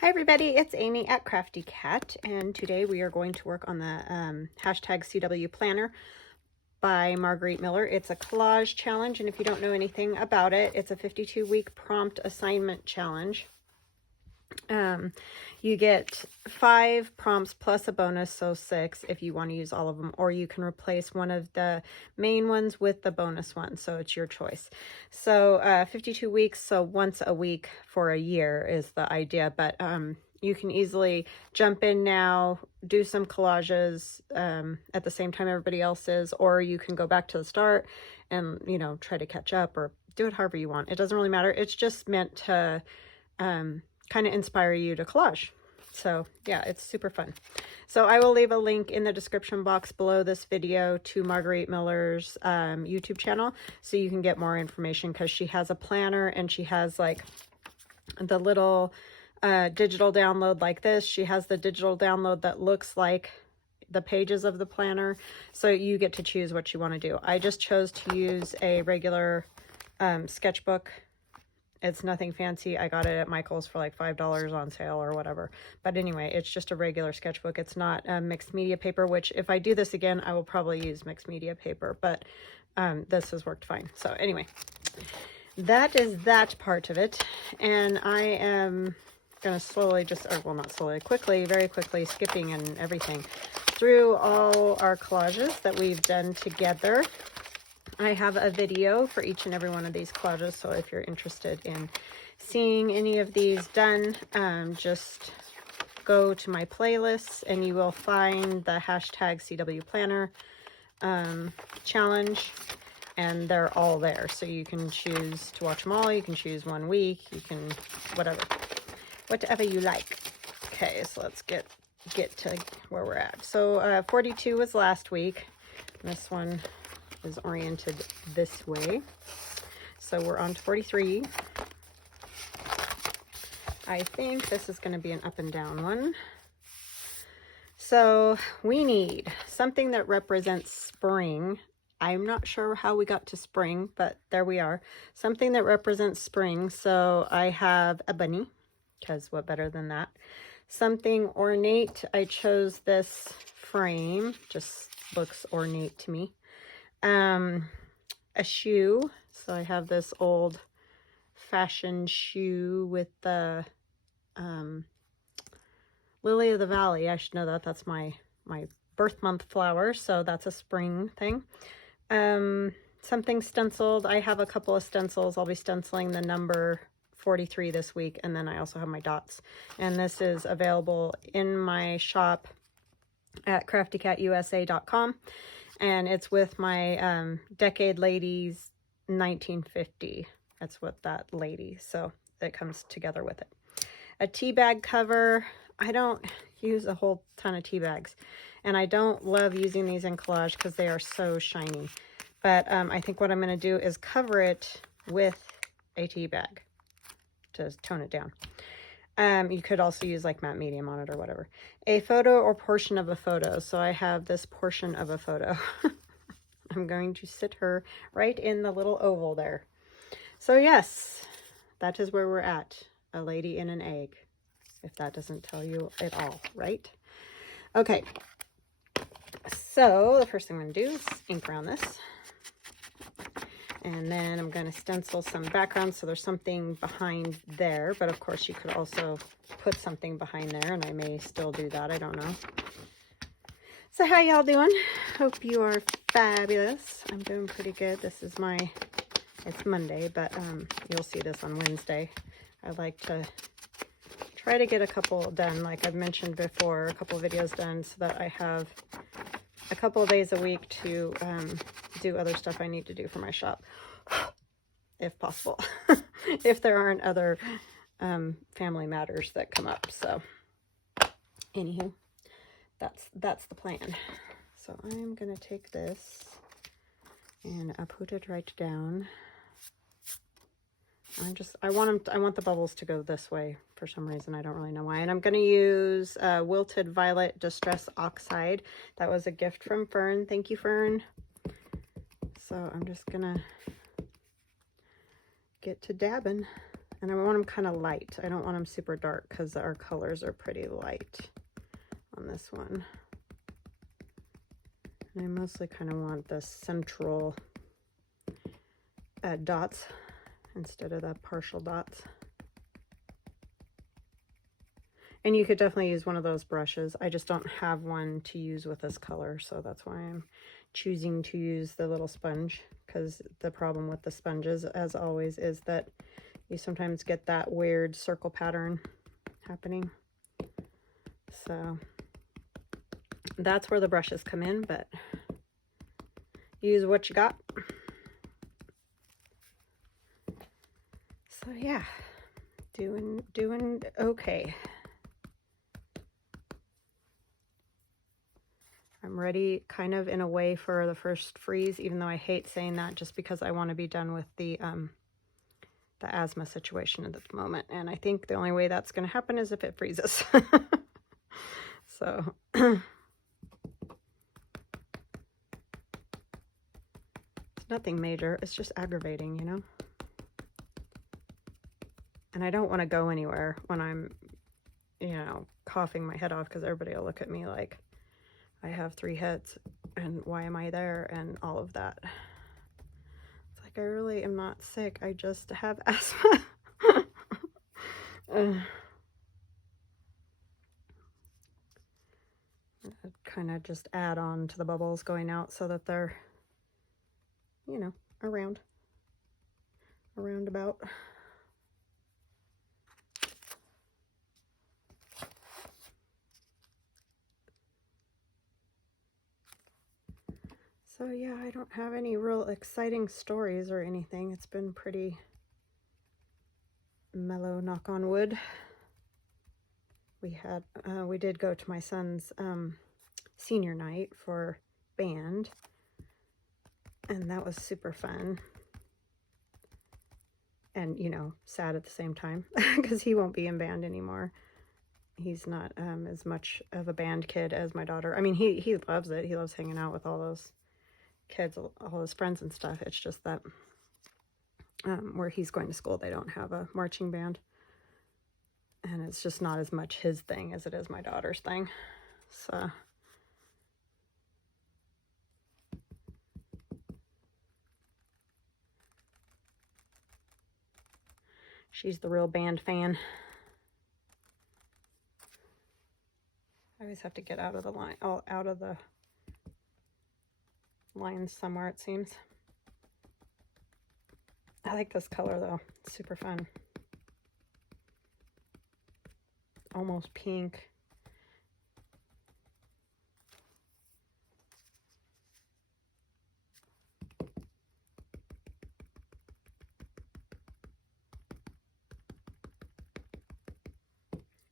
Hi everybody, it's Amy at Crafty Cat, and today we are going to work on the hashtag CW Planner by Margarete Miller. It's a collage challenge, and if you don't know anything about it, it's a 52-week prompt assignment challenge. You get 5 prompts plus a bonus, so 6 if you want to use all of them, or you can replace one of the main ones with the bonus one, so it's your choice. So 52 weeks, so once a week for a year is the idea, but you can easily jump in now, do some collages at the same time everybody else is, or you can go back to the start and, you know, try to catch up, or do it however you want. It doesn't really matter. It's just meant to kind of inspire you to collage. So yeah, it's super fun. So I will leave a link in the description box below this video to Margarete Miller's YouTube channel, so you can get more information, because she has a planner and she has like the little digital download like this. She has the digital download that looks like the pages of the planner, so you get to choose what you want to do. I just chose to use a regular sketchbook. It's nothing fancy. I got it at Michael's for like $5 on sale or whatever. But anyway, it's just a regular sketchbook. It's not mixed media paper, which if I do this again, I will probably use mixed media paper, but this has worked fine. So anyway, that is that part of it. And I am going to slowly well, not slowly, quickly, very quickly, skipping and everything through all our collages that we've done together. I have a video for each and every one of these collages, so if you're interested in seeing any of these done, just go to my playlists and you will find the hashtag CW Planner challenge, and they're all there. So you can choose to watch them all. You can choose 1 week. You can whatever you like. Okay, so let's get to where we're at. So 42 was last week. This one is oriented this way, so we're on to 43. I think this is going to be an up and down one. So we need something that represents spring. I'm not sure how we got to spring, but there we are. Something that represents spring. So I have a bunny, because what better than that? Something ornate. I chose this frame, just looks ornate to me. A shoe. So I have this old fashioned shoe with the lily of the valley. I should know that. That's my birth month flower, so that's a spring thing. Something stenciled. I have a couple of stencils. I'll be stenciling the number 43 this week, and then I also have my dots, and this is available in my shop at craftycatusa.com. And it's with my Decade Ladies 1950. That's what that lady. So it comes together with it. A tea bag cover. I don't use a whole ton of tea bags. And I don't love using these in collage because they are so shiny. But I think what I'm going to do is cover it with a tea bag to tone it down. You could also use like matte medium on it or whatever. A photo or portion of a photo. So I have this portion of a photo. I'm going to sit her right in the little oval there. So yes, that is where we're at. A lady in an egg. If that doesn't tell you at all, right? Okay. So the first thing I'm going to do is ink around this. And then I'm going to stencil some background, so there's something behind there. But of course you could also put something behind there, and I may still do that. I don't know. So how y'all doing? Hope you are fabulous. I'm doing pretty good. This is it's Monday, but you'll see this on Wednesday. I like to try to get a couple done, like I've mentioned before, a couple videos done, so that I have a couple of days a week to do other stuff I need to do for my shop, if possible, if there aren't other family matters that come up. So anywho, that's the plan. So I'm gonna take this and I put it right down. I want the bubbles to go this way for some reason. I don't really know why. And I'm going to use Wilted Violet Distress Oxide. That was a gift from Fern. Thank you, Fern. So I'm just going to get to dabbing. And I want them kind of light. I don't want them super dark because our colors are pretty light on this one. And I mostly kind of want the central dots instead of the partial dots. And you could definitely use one of those brushes. I just don't have one to use with this color, so that's why I'm choosing to use the little sponge, because the problem with the sponges, as always, is that you sometimes get that weird circle pattern happening. So that's where the brushes come in, but use what you got. So yeah, doing okay. I'm ready kind of in a way for the first freeze, even though I hate saying that just because I want to be done with the asthma situation at the moment. And I think the only way that's going to happen is if it freezes. So it's nothing major. It's just aggravating, you know? And I don't want to go anywhere when I'm, you know, coughing my head off, because everybody will look at me like I have 3 heads and why am I there and all of that. It's like, I really am not sick. I just have asthma. Kind of just add on to the bubbles going out so that they're, you know, around about. So yeah, I don't have any real exciting stories or anything. It's been pretty mellow, knock on wood. We did go to my son's senior night for band, and that was super fun. And, you know, sad at the same time because he won't be in band anymore. He's not as much of a band kid as my daughter. I mean, he loves it. He loves hanging out with all those kids, all his friends and stuff. It's just that where he's going to school, they don't have a marching band. And it's just not as much his thing as it is my daughter's thing. So she's the real band fan. I always have to get out of the line, out of the lines somewhere, it seems. I like this color though. It's super fun. Almost pink.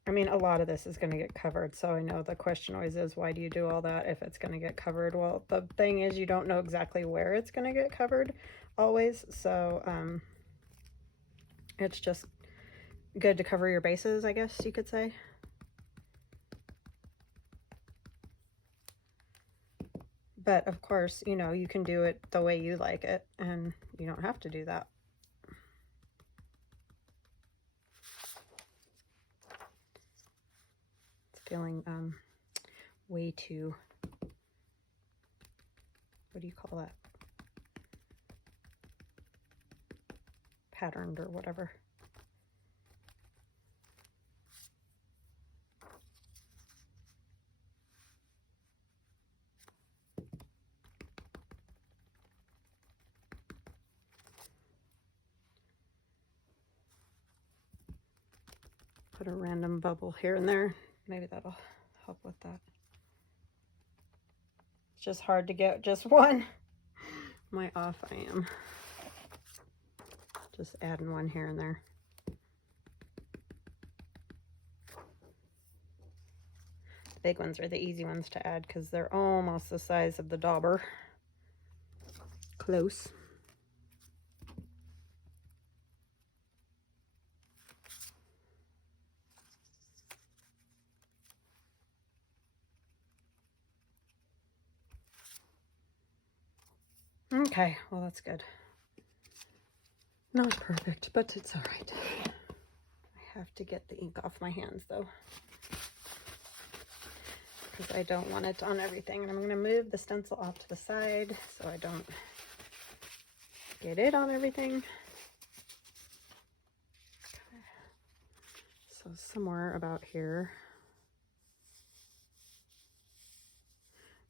I mean, a lot of this is going to get covered, so I know the question always is, why do you do all that if it's going to get covered? Well, the thing is, you don't know exactly where it's going to get covered always, so it's just good to cover your bases, I guess you could say. But of course, you know, you can do it the way you like it, and you don't have to do that. It's feeling way too, what do you call that? Patterned or whatever. Put a random bubble here and there. Maybe that'll help with that. It's just hard to get just one. My off I am. Just adding one here and there. The big ones are the easy ones to add because they're almost the size of the dauber. Close. Okay, well that's good. Not perfect, but it's all right. have to get the ink off my hands though, because I don't want it on everything. And I'm going to move the stencil off to the side so I don't get it on everything. Okay. So somewhere about here.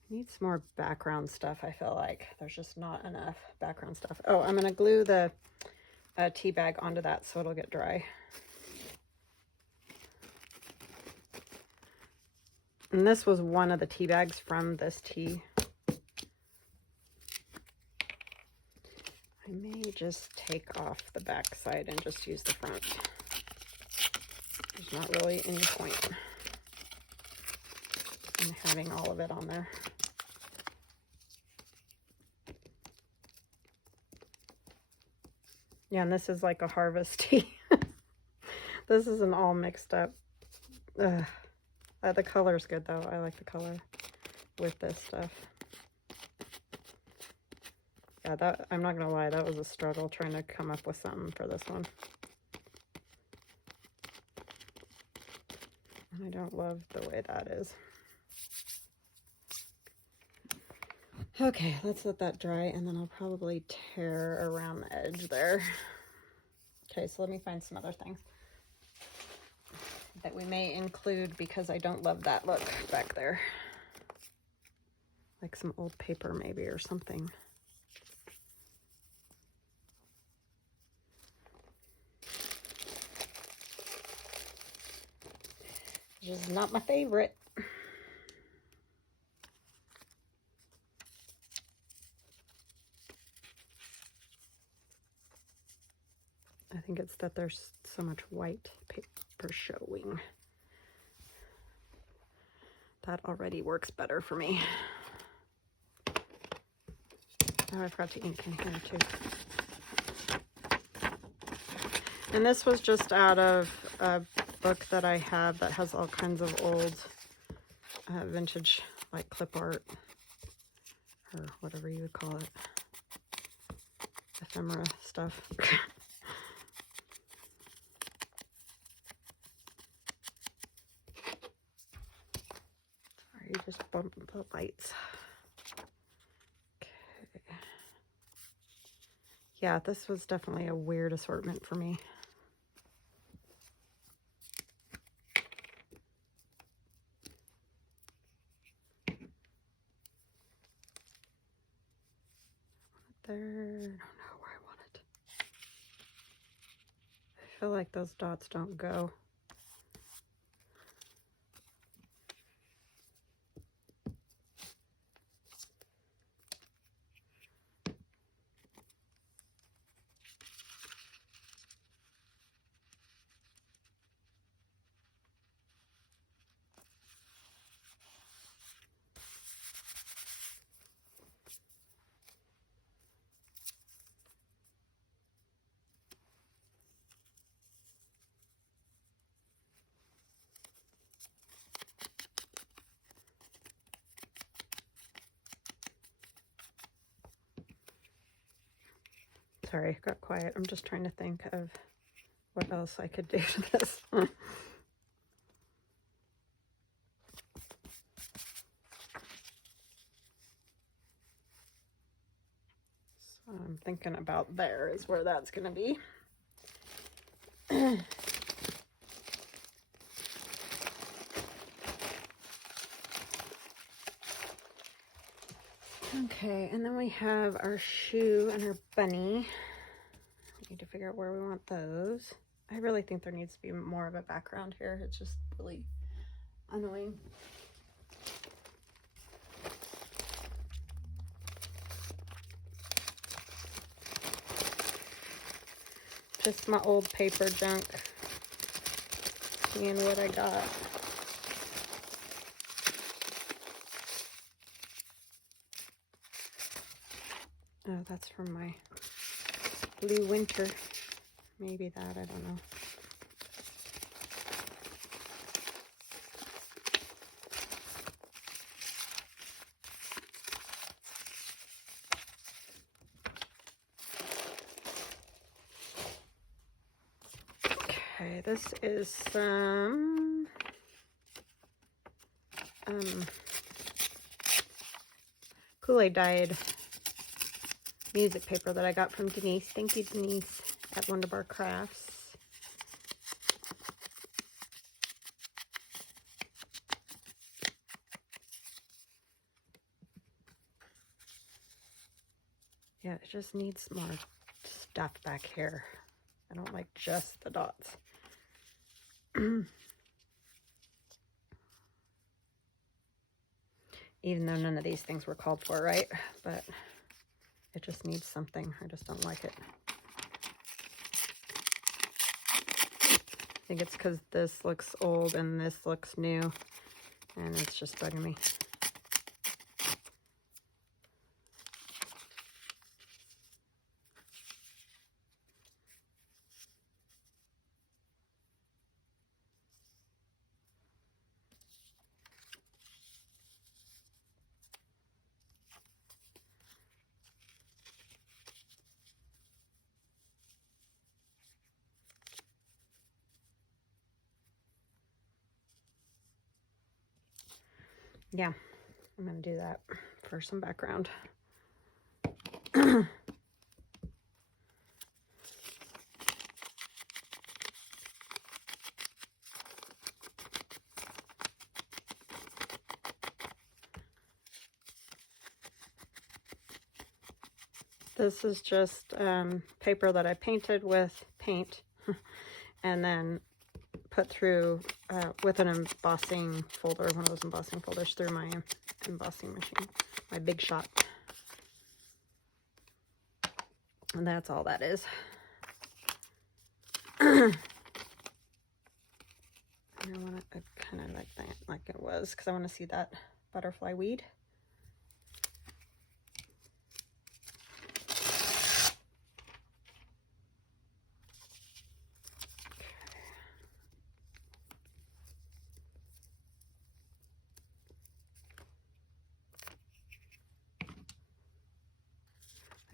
Needs more background stuff. I feel like there's just not enough background stuff. Oh, I'm going to glue the tea bag onto that so it'll get dry. And this was one of the tea bags from this tea. I may just take off the back side and just use the front. There's not really any point in having all of it on there. Yeah, and this is like a harvest tea. This isn't all mixed up. The color's good though. I like the color with this stuff. Yeah, that, I'm not gonna lie, that was a struggle trying to come up with something for this one. And I don't love the way that is. Okay, let's let that dry, and then I'll probably tear around the edge there. Okay, so let me find some other things that we may include, because I don't love that look back there. Like some old paper maybe, or something. Just not my favorite. I think it's that there's so much white paper showing. That already works better for me. Oh, I forgot to ink in here too. And this was just out of a book that I have that has all kinds of old vintage, like clip art, or whatever you would call it, ephemera stuff. Sorry, just bumped the lights. Okay. Yeah, this was definitely a weird assortment for me. There, I don't know where I want it. I feel like those dots don't go. Sorry, got quiet. I'm just trying to think of what else I could do to this. So I'm thinking about there is where that's going to be. Okay, and then we have our shoe and our bunny. We need to figure out where we want those. I really think there needs to be more of a background here. It's just really annoying. Just my old paper junk. Seeing what I got. Oh, that's from my blue winter. Maybe that, I don't know. Okay, this is some Kool-Aid dyed music paper that I got from Denise. Thank you, Denise, at Wonderbar Crafts. Yeah, it just needs more stuff back here. I don't like just the dots. Even though none of these things were called for, right? But it just needs something. I just don't like it. I think it's because this looks old and this looks new, and it's just bugging me. Yeah, I'm going to do that for some background. This is just paper that I painted with paint and then put through with an embossing folder, one of those embossing folders, through my embossing machine, my Big Shot. And that's all that is. And I want to kind of like that, like it was, because I want to see that butterfly weed.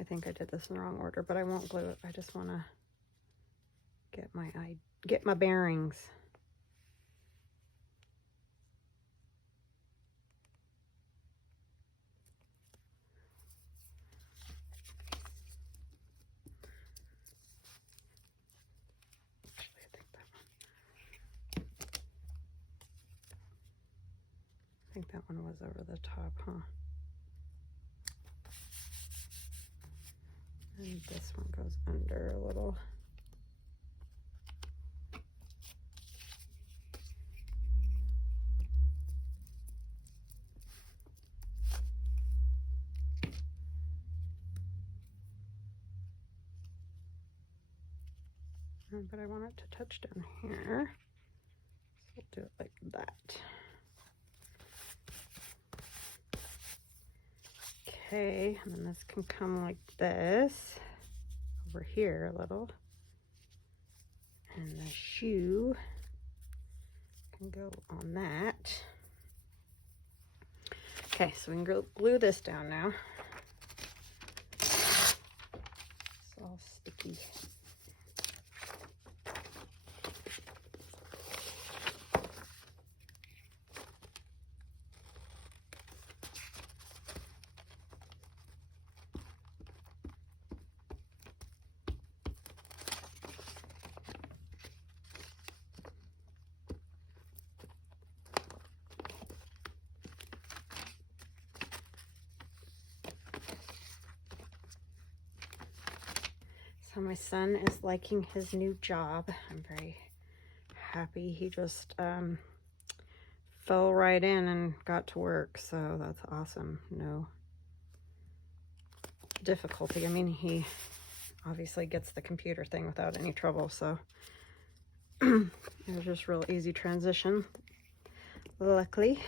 I think I did this in the wrong order, but I won't glue it. I just want to get my bearings. Actually, I think that one was over the top, huh? And this one goes under a little. But I want it to touch down here. So we'll do it like that. Okay, and then this can come like this over here a little. And the shoe can go on that. Okay, so we can glue this down now. It's all sticky. So my son is liking his new job. I'm very happy. He just fell right in and got to work, so that's awesome. No difficulty. I mean, he obviously gets the computer thing without any trouble, so it was just real easy transition, luckily.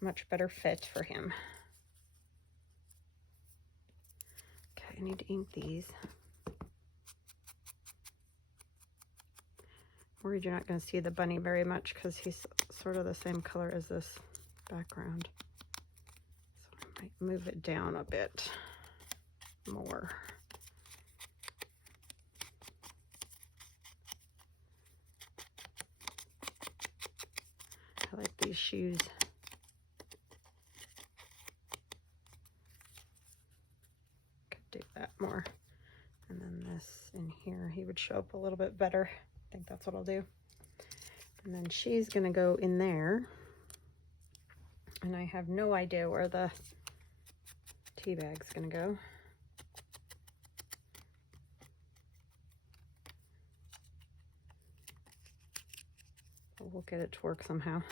Much better fit for him. Okay, I need to ink these. Worried you're not going to see the bunny very much because he's sort of the same color as this background. So I might move it down a bit more. I like these shoes. Could do that more. And then this in here, he would show up a little bit better. I think that's what I'll do. And then she's gonna go in there. And I have no idea where the tea bag's gonna go. But we'll get it to work somehow.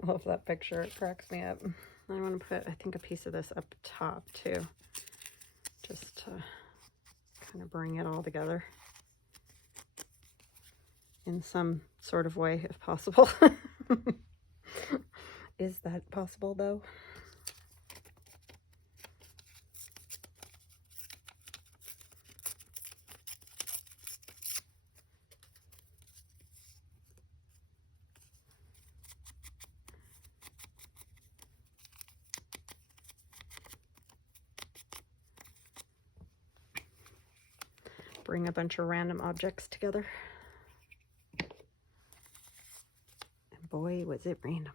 I love that picture, it cracks me up. I want to put, I think, a piece of this up top too, just to kind of bring it all together in some sort of way, if possible. Is that possible though? Bring a bunch of random objects together. And boy, was it random.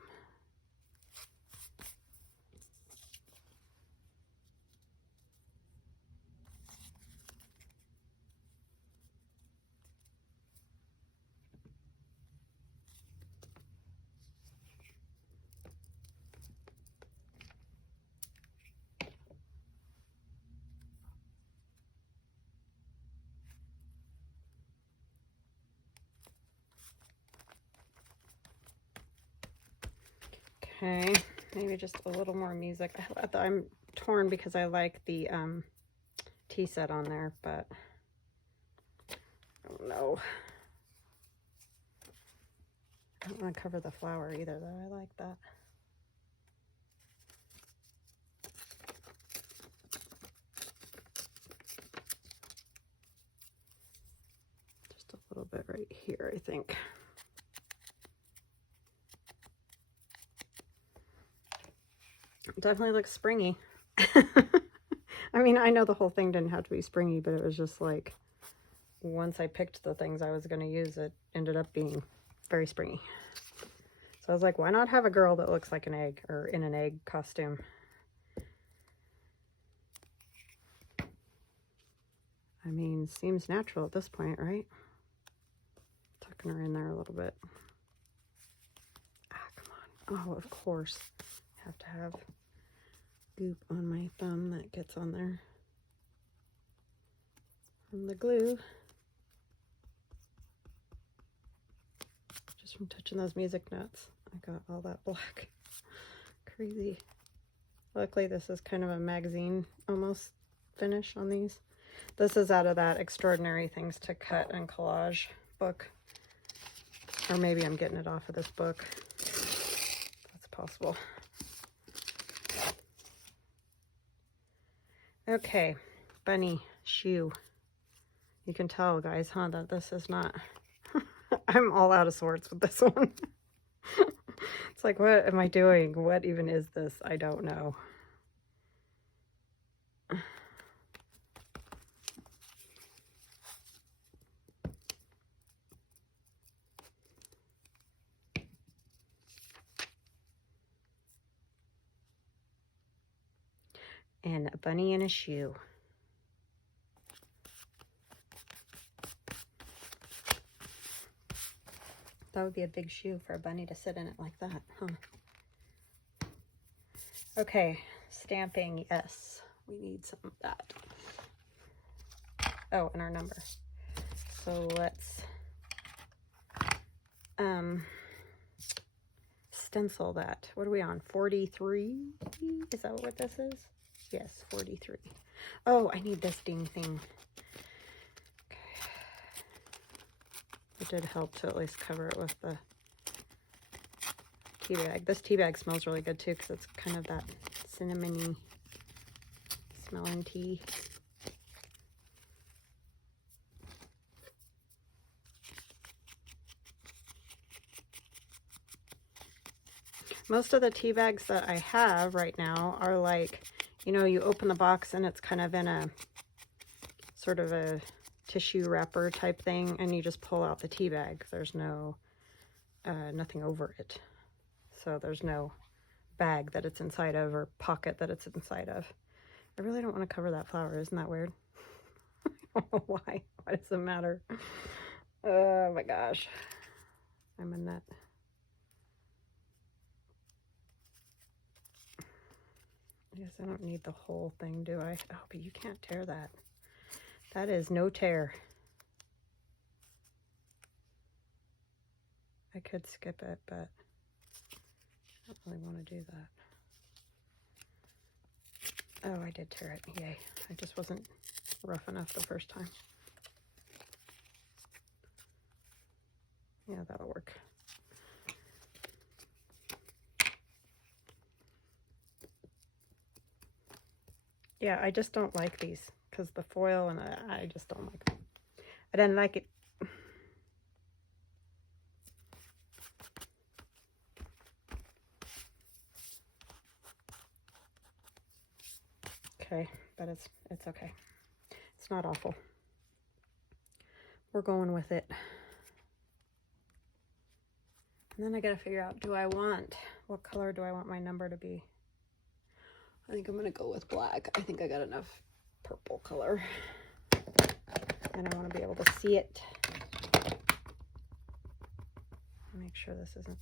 Okay, maybe just a little more music. I'm torn because I like the tea set on there, but I don't know. I don't want to cover the flower either, though. I like that. Just a little bit right here, I think. Definitely looks springy. I mean, I know the whole thing didn't have to be springy, but it was just like, once I picked the things I was going to use, it ended up being very springy. So I was like, why not have a girl that looks like an egg, or in an egg costume? I mean, seems natural at this point, right? Tucking her in there a little bit. Ah, come on. Oh, of course. I have to have goop on my thumb that gets on there from the glue. Just from touching those music notes, I got all that black. Crazy. Luckily, this is kind of a magazine almost finish on these. This is out of that Extraordinary Things to Cut and Collage book. Or maybe I'm getting it off of this book. That's possible. Okay, bunny shoe. You can tell, guys, huh, that this is not... I'm all out of sorts with this one. It's like, what am I doing? What even is this? I don't know. And a bunny in a shoe. That would be a big shoe for a bunny to sit in it like that, huh? Okay, stamping, yes. We need some of that. Oh, and our number. So let's stencil that. What are we on? 43? Is that what this is? Yes, 43. Oh, I need this ding thing. Okay. It did help to at least cover it with the tea bag. This tea bag smells really good too because it's kind of that cinnamony smelling tea. Most of the tea bags that I have right now are like, you know, you open the box and it's kind of in a sort of a tissue wrapper type thing, and you just pull out the tea bag. There's no nothing over it, so there's no bag that it's inside of or pocket that it's inside of. I really don't want to cover that flower. Isn't that weird? I don't know why. Why does it matter? Oh my gosh, I'm a nut. I guess I don't need the whole thing, do I? Oh, but you can't tear that. That is no tear. I could skip it, but I don't really want to do that. Oh, I did tear it. Yay. I just wasn't rough enough the first time. Yeah, that'll work. Yeah, I just don't like these because the foil, and I just don't like them. I didn't like it. Okay, but it's okay. It's not awful. We're going with it. And then I gotta figure out, what color do I want my number to be? I think I'm gonna go with black. I think I got enough purple color. And I want to be able to see it. Make sure this isn't.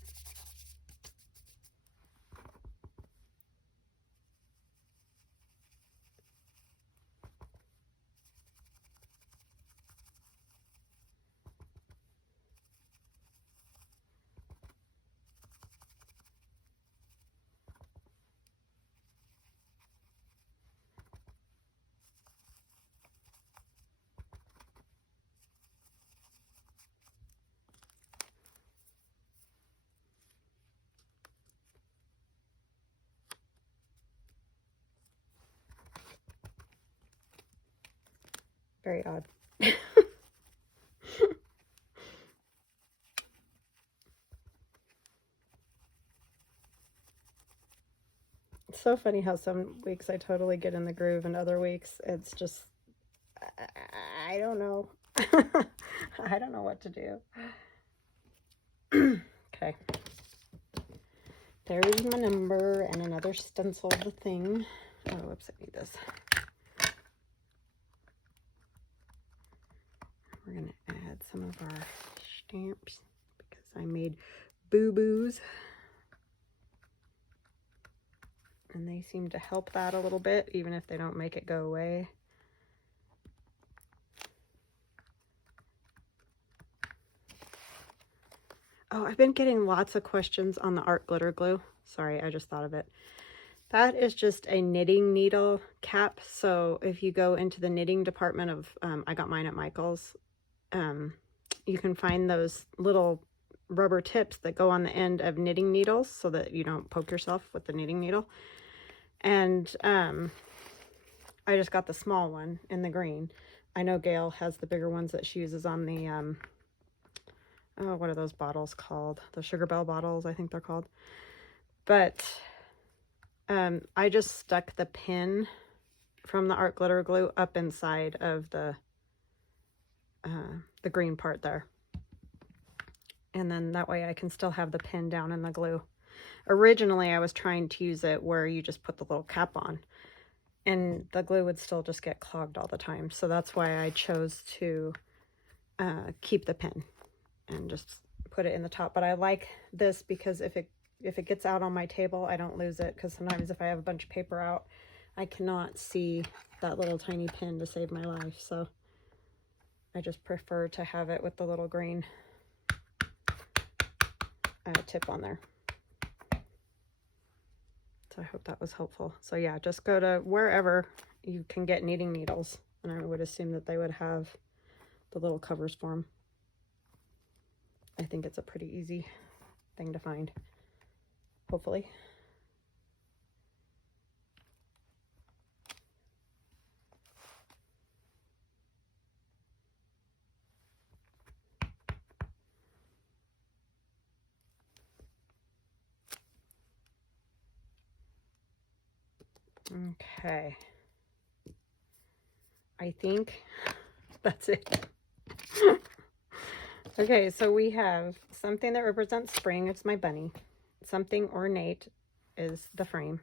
Very odd. It's so funny how some weeks I totally get in the groove and other weeks it's just, I don't know. I don't know what to do. Okay. There's my number and another stencil of the thing. Oh, whoops, I need this. We're going to add some of our stamps because I made boo-boos. And they seem to help that a little bit, even if they don't make it go away. Oh, I've been getting lots of questions on the art glitter glue. Sorry, I just thought of it. That is just a knitting needle cap. So if you go into the knitting department of, I got mine at Michael's, you can find those little rubber tips that go on the end of knitting needles so that you don't poke yourself with the knitting needle. And I just got the small one in the green. I know Gail has the bigger ones that she uses on the, oh, what are those bottles called? The Sugar Bell bottles, I think they're called. But I just stuck the pin from the art glitter glue up inside of the green part there. And then that way I can still have the pin down in the glue. Originally, I was trying to use it where you just put the little cap on and the glue would still just get clogged all the time. So that's why I chose to keep the pin and just put it in the top. But I like this because if it gets out on my table, I don't lose it, because sometimes if I have a bunch of paper out, I cannot see that little tiny pin to save my life. So I just prefer to have it with the little green tip on there. So I hope that was helpful. So yeah, just go to wherever you can get knitting needles, and I would assume that they would have the little covers for them. I think it's a pretty easy thing to find, hopefully. Okay. I think that's it. Okay, so we have something that represents spring. It's my bunny. Something ornate is the frame.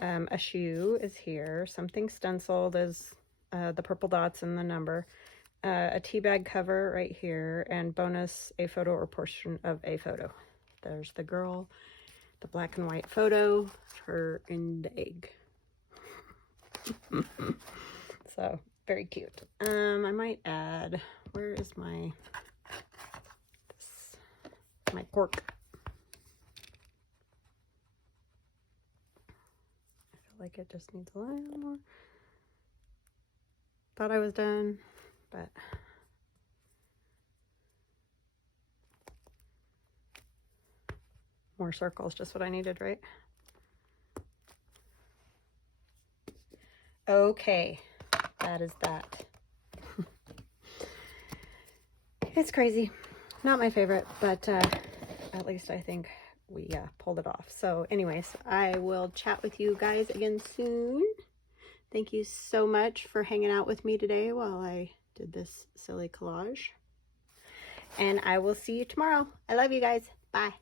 A shoe is here. Something stenciled is the purple dots and the number. A tea bag cover right here. And bonus, a photo or portion of a photo. There's the girl, the black and white photo, her in the egg. So, very cute. I might add, where is my cork? I feel like it just needs a little more. Thought I was done, but more circles, just what I needed, right? Okay, that is that. It's crazy. Not my favorite, but at least I think we pulled it off. So anyways, I will chat with you guys again soon. Thank you so much for hanging out with me today while I did this silly collage. And I will see you tomorrow. I love you guys. Bye.